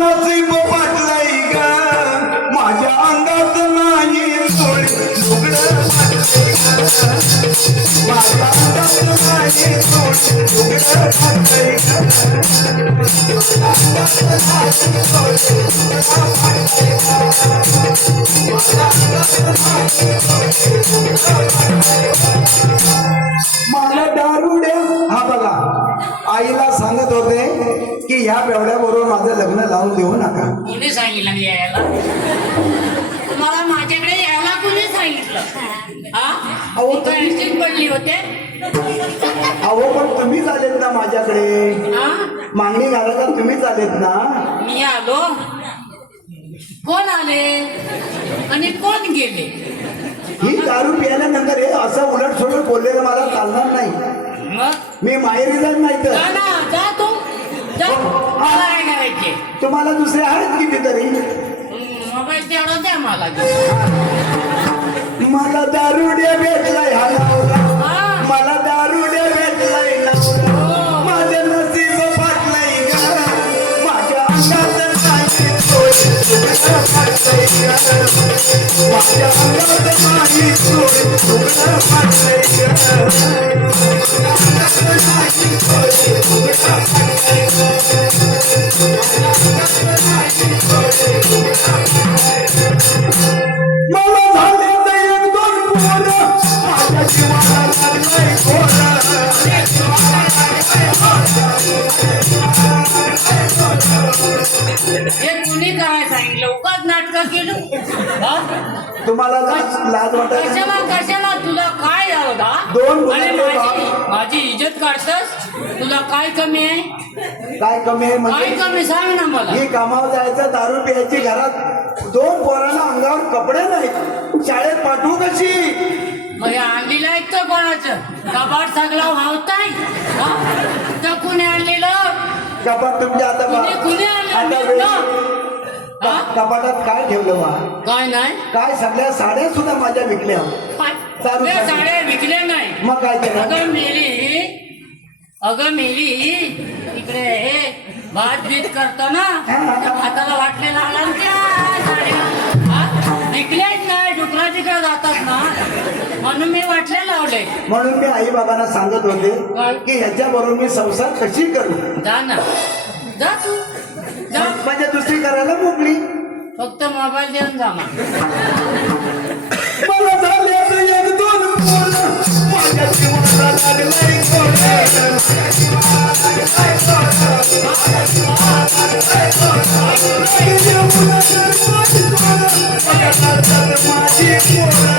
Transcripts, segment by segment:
नसीब पाटलंय ग. माझ्या अंगात नाही थोडी लुगडं फाटलंय माझ्या अंगात नाही की ह्या बेवड्याबरोबर माझं लग्न लावून देऊ नका. कोणी सांगितलं मी यायला? तुम्हाला माझ्याकडे यायला कोणी सांगितलं? अहो, पडली होते? अहो पण तुम्हीच आलेत ना माझ्याकडे. मागणी घालायला तुम्हीच आलेत ना. मी आलो. कोण आले? आणि कोण गेले? ही दारू प्यायल्यानंतर हे असं उलट सुलट बोललेलं मला चालणार नाही. मी माहेरी जात नाही तर. मला काय करायचे तुम्हाला दुसरे आहेत मोबाईल तेवढा द्या मला मला दारुड्या भेटलाय हा। नवरा मला दारुड्या भेटलाय नवरा माझं नसीब फाटलंय ग माझ्या अंगात नाही सोय लुगडं फाटलंय ग माझ्या अंगात नाही सोय लुगडं फाटलंय ग माझ्या अंगात नाही सोय हे कुणी काय सांगितलं? उगाच नाटक केलं? तुम्हाला लाज कशाला कशाला? तुला काय झालं? दोन अरे माझी. माझी इज्जत काढतस? तुला काय कमी आहे? काय कमी आहे काय म्हणजे कमी? सांग ना मला. ही कामावर जायचं दारू प्यायची घरात दोन पोरांना अंगावर कपडे नाहीत. शाळेत पाठवू कशी? मग हे आणलेलं ऐकतं कोणाचं? कबाड सगळा वावताय? हा? तर कुणी आणलेलं? कपाट तुमच्या आता बा- कुणी कुणी आणलं? आता वेळ-? हा? कपाटात काय ठेवलं वा? काय नाही. काय सगळ्या साड्या सुद्धा माझ्या विकल्या? चालू चालू. साड्या विकल्या नाही. मग काय केलं? अगं मेली अगं मेली इकडे हे भात बीत करताना त्या भाताला ना त्या साड्या. हा? विकल्याच नाही डुकरा तिकडे जातात ना. म्हणून मी वाटले लावले. म्हणून मी आई बाबांना सांगत होते काय? की ह्याच्या बरोबर मी संसार कशी करू? जा ना. जा तू. जा. म्हणजे दुसरी करायला मोकळी फक्त मोबाईल देऊन जा मला झाले एक दोन माझ्या माझ्या माझ्या माझी पोरं.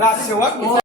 राजसेवक